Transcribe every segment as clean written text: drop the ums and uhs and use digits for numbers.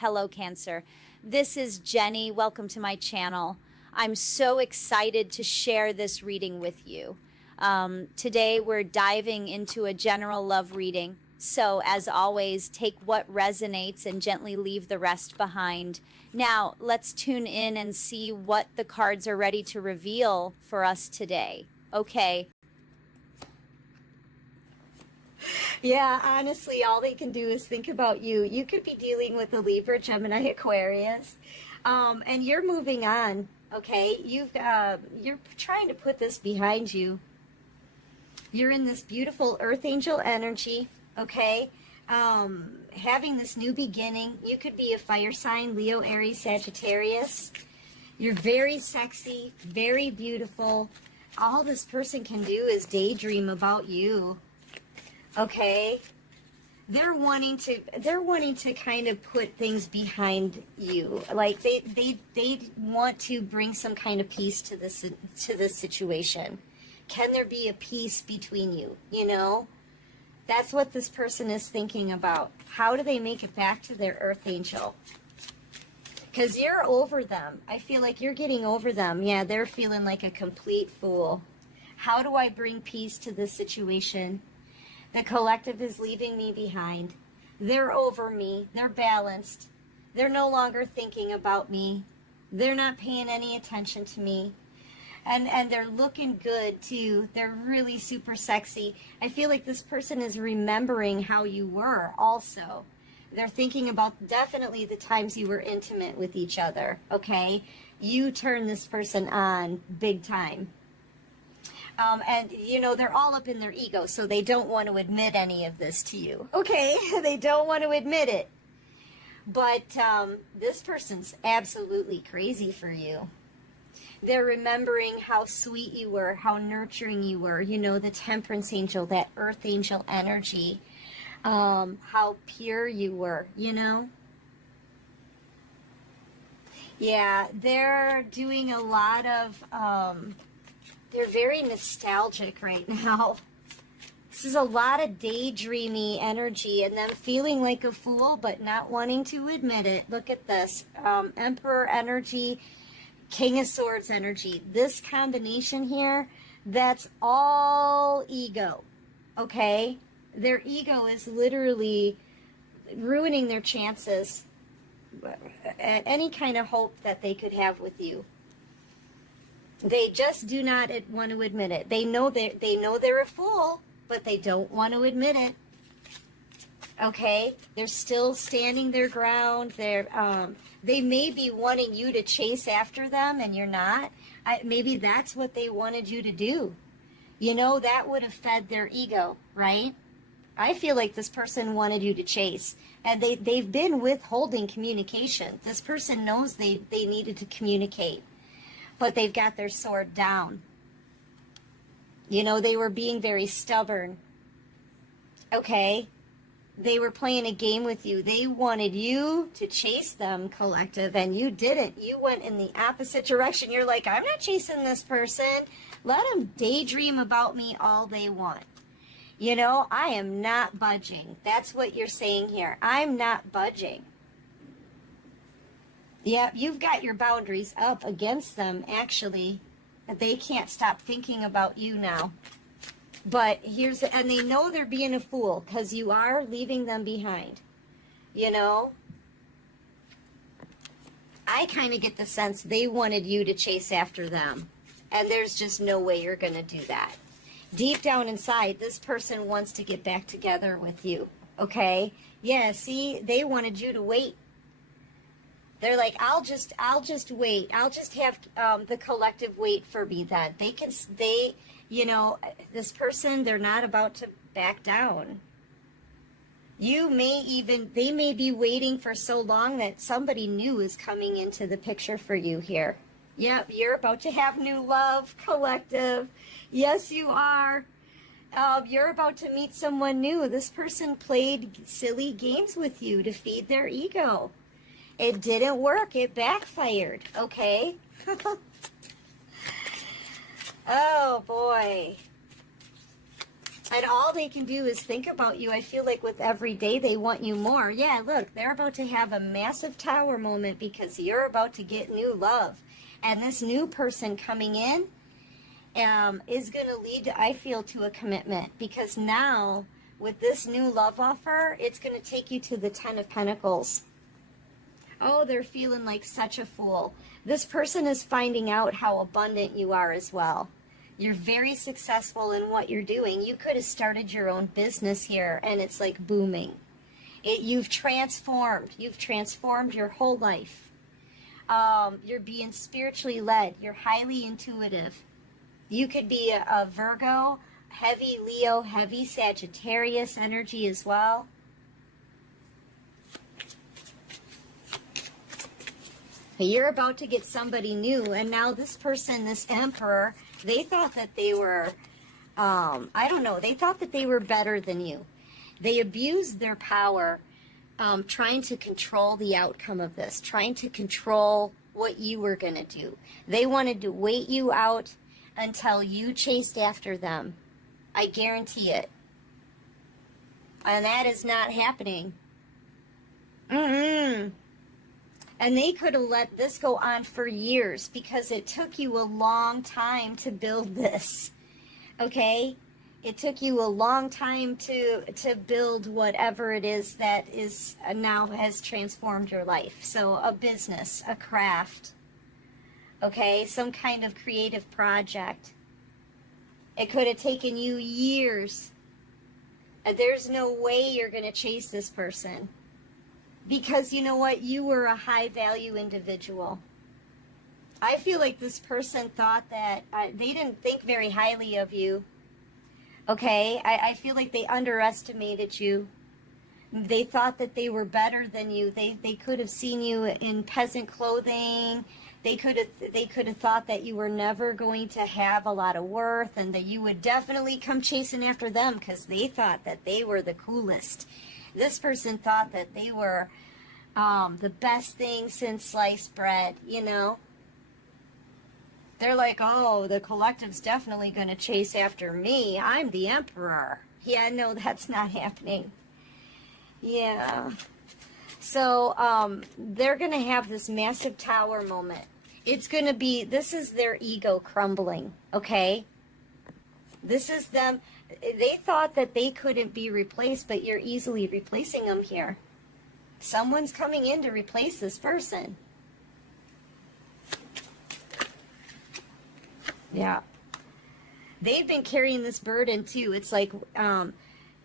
Hello, Cancer. This is Jenny. Welcome to my channel. I'm so excited to share this reading with you. Today, we're diving into a general love reading. So, as always, take what resonates and gently leave the rest behind. Now, let's tune in and see what the cards are ready to reveal for us today. Okay. Yeah, honestly, all they can do is think about you. You could be dealing with a Libra, Gemini, Aquarius, and you're moving on. Okay, you're trying to put this behind you. You're in this beautiful Earth Angel energy. Okay, having this new beginning. You could be a fire sign: Leo, Aries, Sagittarius. You're very sexy, very beautiful. All this person can do is daydream about you. Okay, they're wanting to kind of put things behind you. Like they want to bring some kind of peace to this situation. Can there be a peace between you? You know, that's what this person is thinking about. How do they make it back to their Earth Angel? Because you're over them. I feel like you're getting over them. Yeah, they're feeling like a complete fool. How do I bring peace to this situation? The collective is leaving me behind. They're over me. They're balanced. They're no longer thinking about me. They're not paying any attention to me. And they're looking good too. They're really super sexy. I feel like this person is remembering how you were also. They're thinking about definitely the times you were intimate with each other, okay? You turn this person on big time. And, you know, they're all up in their ego, so they don't want to admit any of this to you. Okay, they don't want to admit it. But this person's absolutely crazy for you. They're remembering how sweet you were, how nurturing you were, you know, the temperance angel, that earth angel energy, how pure you were, you know. Yeah, they're doing a lot of... they're very nostalgic right now. This is a lot of daydreamy energy and them feeling like a fool but not wanting to admit it. Look at this. Emperor energy, King of Swords energy. This combination here, that's all ego. Okay? Their ego is literally ruining their chances at any kind of hope that they could have with you. They just do not want to admit it. They know they're a fool, but they don't want to admit it. Okay, they're still standing their ground. They may be wanting you to chase after them, and you're not. Maybe that's what they wanted you to do. You know, that would have fed their ego, right? I feel like this person wanted you to chase, and they've been withholding communication. This person knows they needed to communicate. But they've got their sword down. You know, they were being very stubborn. Okay? They were playing a game with you. They wanted you to chase them, collective, and you didn't. You went in the opposite direction. You're like, I'm not chasing this person. Let them daydream about me all they want. You know, I am not budging. That's what you're saying here. I'm not budging. Yeah, you've got your boundaries up against them, actually. They can't stop thinking about you now. But and they know they're being a fool because you are leaving them behind. You know? I kind of get the sense they wanted you to chase after them. And there's just no way you're going to do that. Deep down inside, this person wants to get back together with you. Okay? Yeah, see, they wanted you to wait. They're like, I'll just wait. I'll just have the collective wait for me then. You know, this person, they're not about to back down. They may be waiting for so long that somebody new is coming into the picture for you here. Yep, you're about to have new love, collective. Yes, you are. You're about to meet someone new. This person played silly games with you to feed their ego. It didn't work. It backfired. Okay? Oh, boy. And all they can do is think about you. I feel like with every day they want you more. Yeah, look, they're about to have a massive tower moment because you're about to get new love. And this new person coming in is going to lead, I feel, to a commitment. Because now, with this new love offer, it's going to take you to the Ten of Pentacles. Oh, they're feeling like such a fool. This person is finding out how abundant you are as well. You're very successful in what you're doing. You could have started your own business here, and it's like booming. You've transformed. You've transformed your whole life. You're being spiritually led. You're highly intuitive. You could be a Virgo, heavy Leo, heavy Sagittarius energy as well. You're about to get somebody new, and now this person, this Emperor, they thought that they were, I don't know, they thought that they were better than you. They abused their power, trying to control the outcome of this, trying to control what you were going to do. They wanted to wait you out until you chased after them. I guarantee it. And that is not happening. And they could have let this go on for years because it took you a long time to build this. Okay? It took you a long time to build whatever it is that is now has transformed your life. So a business, a craft, okay? Some kind of creative project. It could have taken you years. There's no way you're going to chase this person. Because you know what? You were a high value individual. I feel like this person thought that they didn't think very highly of you. Okay? I feel like they underestimated you. They thought that they were better than you. They could have seen you in peasant clothing. They could have thought that you were never going to have a lot of worth and that you would definitely come chasing after them because they thought that they were the coolest. This person thought that they were the best thing since sliced bread, you know? They're like, oh, the collective's definitely going to chase after me. I'm the Emperor. Yeah, no, that's not happening. Yeah. So they're going to have this massive tower moment. It's going to be, this is their ego crumbling, okay? This is them. They thought that they couldn't be replaced, but you're easily replacing them here. Someone's coming in to replace this person. Yeah. They've been carrying this burden too. It's like,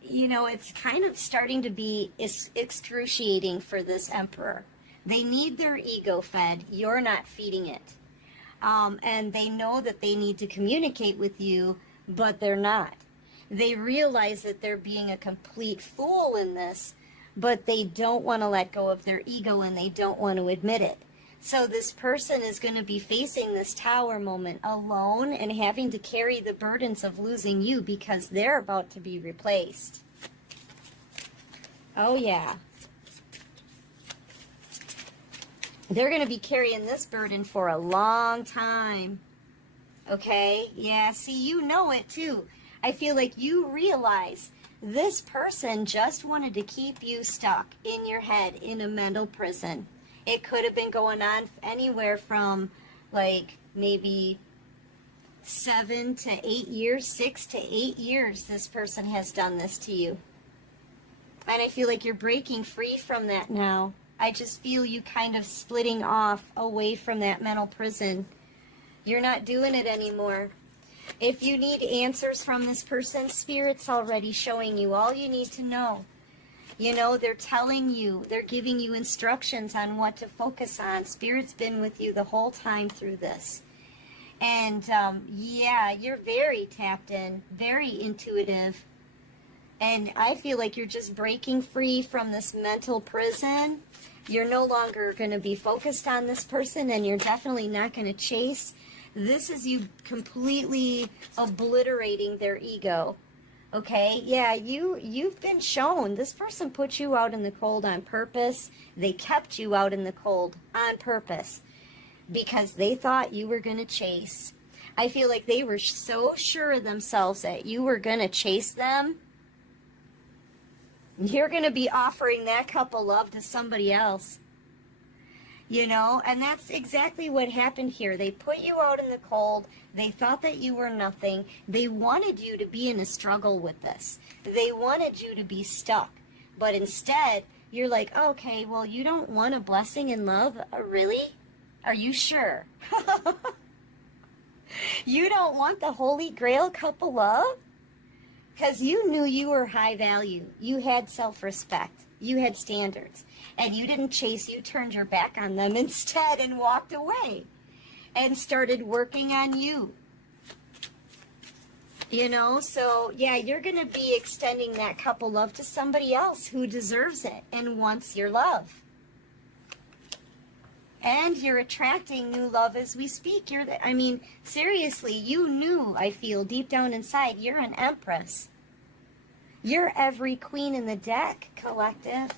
you know, it's kind of starting to be excruciating for this Emperor. They need their ego fed. You're not feeding it. And they know that they need to communicate with you, but they're not. They realize that they're being a complete fool in this, but they don't want to let go of their ego and they don't want to admit it. So this person is going to be facing this tower moment alone and having to carry the burdens of losing you because they're about to be replaced. Oh, yeah. They're going to be carrying this burden for a long time. Okay? Yeah, see, you know it too. I feel like you realize this person just wanted to keep you stuck in your head in a mental prison. It could have been going on anywhere from like maybe 7 to 8 years, 6 to 8 years this person has done this to you. And I feel like you're breaking free from that now. I just feel you kind of splitting off away from that mental prison. You're not doing it anymore. If you need answers from this person, Spirit's already showing you all you need to know. You know, they're telling you, they're giving you instructions on what to focus on. Spirit's been with you the whole time through this. And, yeah, you're very tapped in, very intuitive. And I feel like you're just breaking free from this mental prison. You're no longer going to be focused on this person, and you're definitely not going to chase. This is you completely obliterating their ego. Okay? Yeah, you've been shown. This person put you out in the cold on purpose. They kept you out in the cold on purpose because they thought you were going to chase. I feel like they were so sure of themselves that you were going to chase them. You're going to be offering that cup of love to somebody else. You know, and that's exactly what happened here. They put you out in the cold. They thought that you were nothing. They wanted you to be in a struggle with this. They wanted you to be stuck. But instead, you're like, okay, well, you don't want a blessing in love? Really? Are you sure? You don't want the Holy Grail cup of love? Because you knew you were high value. You had self-respect. You had standards. And you didn't chase, you turned your back on them instead and walked away and started working on you. You know, so yeah, you're going to be extending that cup of love to somebody else who deserves it and wants your love. And you're attracting new love as we speak. I mean, seriously, you knew, I feel, deep down inside, you're an empress. You're every queen in the deck, collective.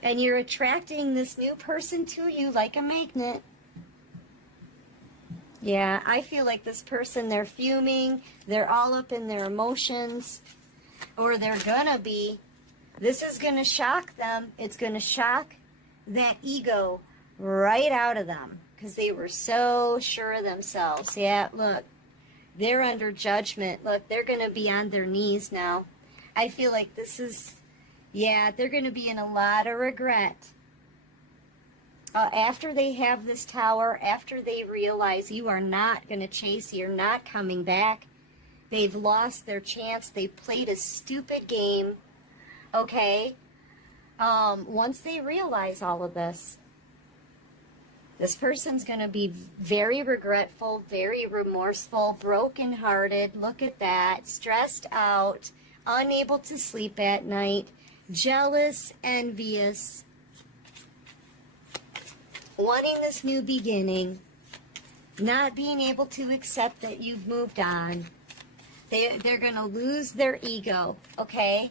And you're attracting this new person to you like a magnet. Yeah, I feel like this person, they're fuming. They're all up in their emotions. Or they're gonna be. This is gonna shock them. It's gonna shock that ego right out of them. Because they were so sure of themselves. Yeah, look. They're under judgment. Look, they're gonna be on their knees now. I feel like this is... Yeah, they're going to be in a lot of regret. After they have this tower, after they realize you are not going to chase, you're not coming back. They've lost their chance. They played a stupid game. Okay? Once they realize all of this person's going to be very regretful, very remorseful, brokenhearted. Look at that. Stressed out, unable to sleep at night. Jealous, envious, wanting this new beginning, not being able to accept that you've moved on. They're going to lose their ego, okay?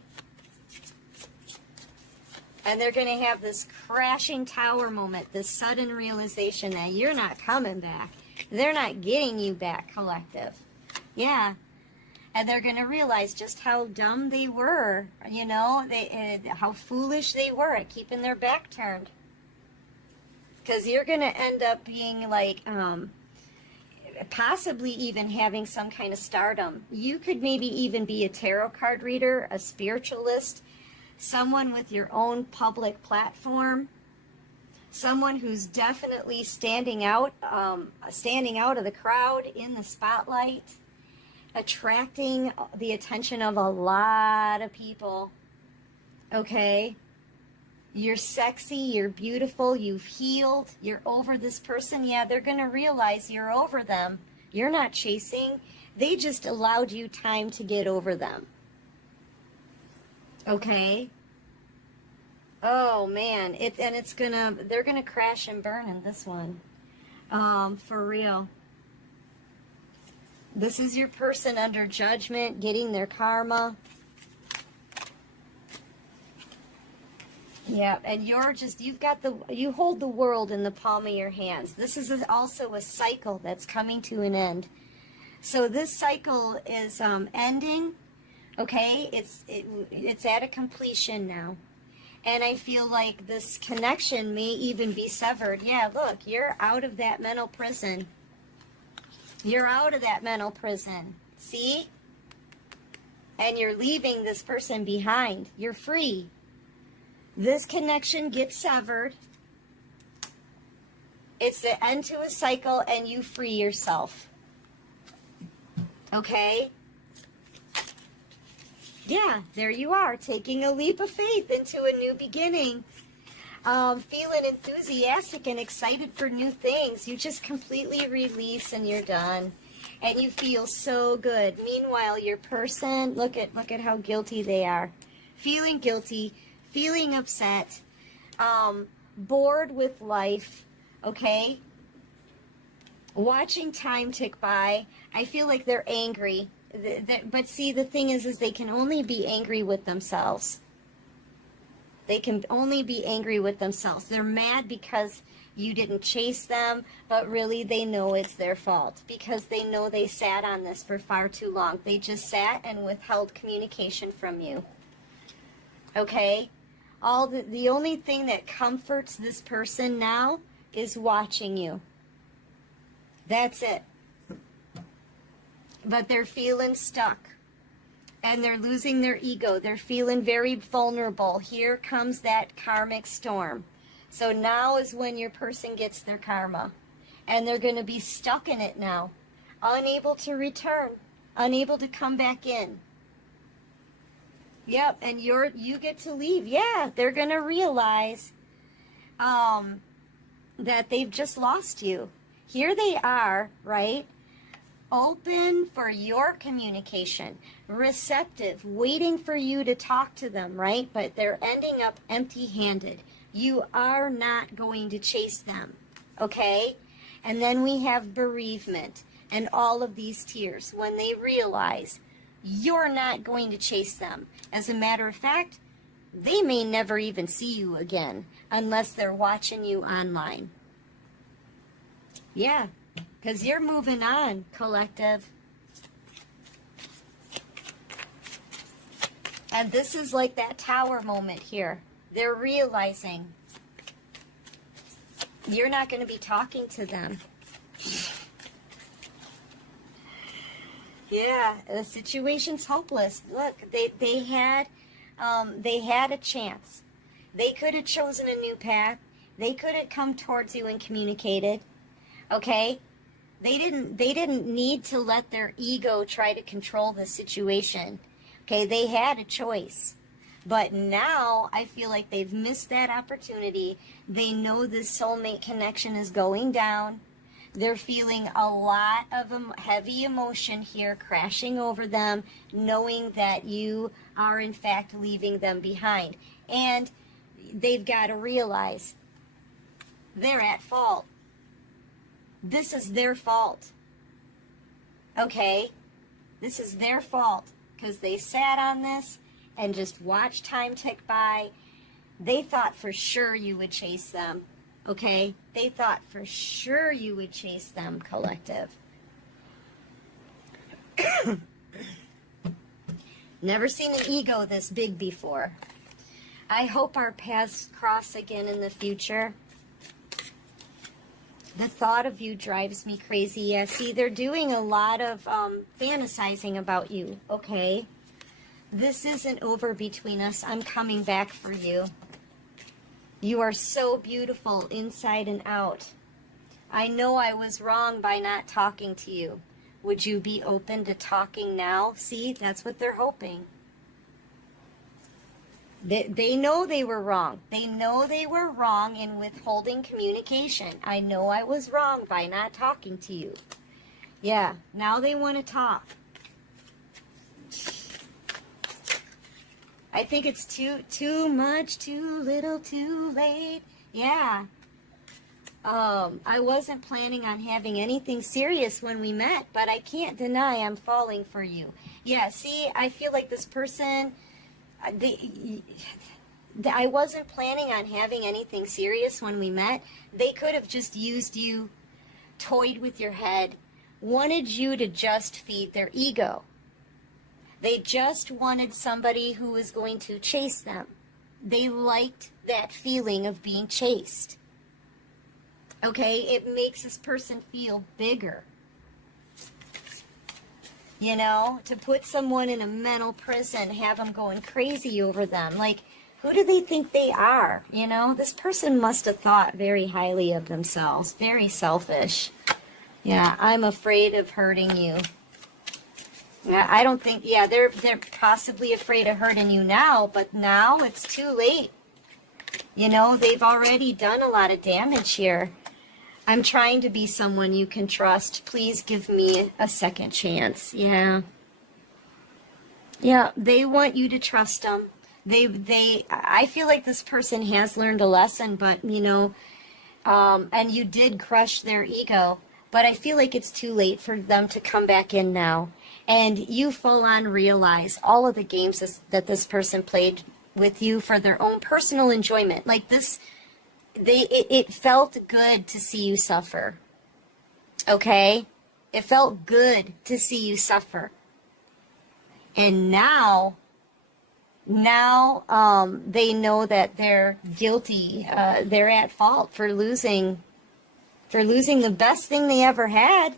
And they're going to have this crashing tower moment, this sudden realization that you're not coming back. They're not getting you back, collective. Yeah. And they're going to realize just how dumb they were, you know, how foolish they were at keeping their back turned. Because you're going to end up being like, possibly even having some kind of stardom. You could maybe even be a tarot card reader, a spiritualist, someone with your own public platform, someone who's definitely standing out of the crowd, in the spotlight, attracting the attention of a lot of people. Okay? You're sexy, you're beautiful, you've healed, you're over this person. Yeah, they're going to realize you're over them. You're not chasing. They just allowed you time to get over them. Okay? Oh, man. They're going to crash and burn in this one. For real. This is your person under judgment, getting their karma. Yeah, and you hold the world in the palm of your hands. This is also a cycle that's coming to an end. So this cycle is ending, okay? It's at a completion now. And I feel like this connection may even be severed. Yeah, look, you're out of that mental prison. You're out of that mental prison. See? And you're leaving this person behind. You're free. This connection gets severed. It's the end to a cycle, and you free yourself. Okay? Yeah, there you are, taking a leap of faith into a new beginning. Feeling enthusiastic and excited for new things. You just completely release and you're done. And you feel so good. Meanwhile, your person, look at how guilty they are. Feeling guilty, feeling upset, bored with life, okay? Watching time tick by. I feel like they're angry. But see, the thing is they can only be angry with themselves. They can only be angry with themselves. They're mad because you didn't chase them, but really they know it's their fault because they know they sat on this for far too long. They just sat and withheld communication from you. Okay? The only thing that comforts this person now is watching you. That's it. But they're feeling stuck. And they're losing their ego. They're feeling very vulnerable. Here comes that karmic storm. So now is when your person gets their karma. And they're going to be stuck in it now. Unable to return. Unable to come back in. Yep, and you get to leave. Yeah, they're going to realize that they've just lost you. Here they are, right? Open for your communication, receptive, waiting for you to talk to them, right? But they're ending up empty-handed. You are not going to chase them, okay? And then we have bereavement and all of these tears when they realize you're not going to chase them. As a matter of fact, they may never even see you again unless they're watching you online. Yeah. Because you're moving on, collective. And this is like that tower moment here. They're realizing you're not going to be talking to them. Yeah, the situation's hopeless. Look, they had a chance. They could have chosen a new path. They could have come towards you and communicated. Okay? They didn't need to let their ego try to control the situation. Okay, they had a choice. But now I feel like they've missed that opportunity. They know this soulmate connection is going down. They're feeling a lot of heavy emotion here crashing over them, knowing that you are in fact leaving them behind. And they've got to realize they're at fault. This is their fault. Okay? This is their fault because they sat on this and just watched time tick by. They thought for sure you would chase them. Okay? They thought for sure you would chase them, collective. Never seen an ego this big before. I hope our paths cross again in the future. The thought of you drives me crazy. Yeah, see, they're doing a lot of fantasizing about you, okay? This isn't over between us. I'm coming back for you. You are so beautiful inside and out. I know I was wrong by not talking to you. Would you be open to talking now? See, that's what they're hoping. They know they were wrong. They know they were wrong in withholding communication. I know I was wrong by not talking to you. Yeah, now they want to talk. I think it's too much, too little, too late. Yeah. I wasn't planning on having anything serious when we met, but I can't deny I'm falling for you. Yeah, see, I feel like this person... I wasn't planning on having anything serious when we met. They could have just used you, toyed with your head, wanted you to just feed their ego. They just wanted somebody who was going to chase them. They liked that feeling of being chased. Okay, it makes this person feel bigger. You know, to put someone in a mental prison, have them going crazy over them. Like, who do they think they are? You know, this person must have thought very highly of themselves. Very selfish. Yeah, I'm afraid of hurting you. Yeah, I don't think, yeah, they're possibly afraid of hurting you now, but now it's too late. You know, they've already done a lot of damage here. I'm trying to be someone you can trust. Please give me a second chance. Yeah. Yeah, they want you to trust them. I feel like this person has learned a lesson, but, you know, and you did crush their ego, but I feel like it's too late for them to come back in now. And you full on realize all of the games that this person played with you for their own personal enjoyment. Like this it felt good to see you suffer. Okay? It felt good to see you suffer. And now they know that they're guilty. They're at fault for losing the best thing they ever had.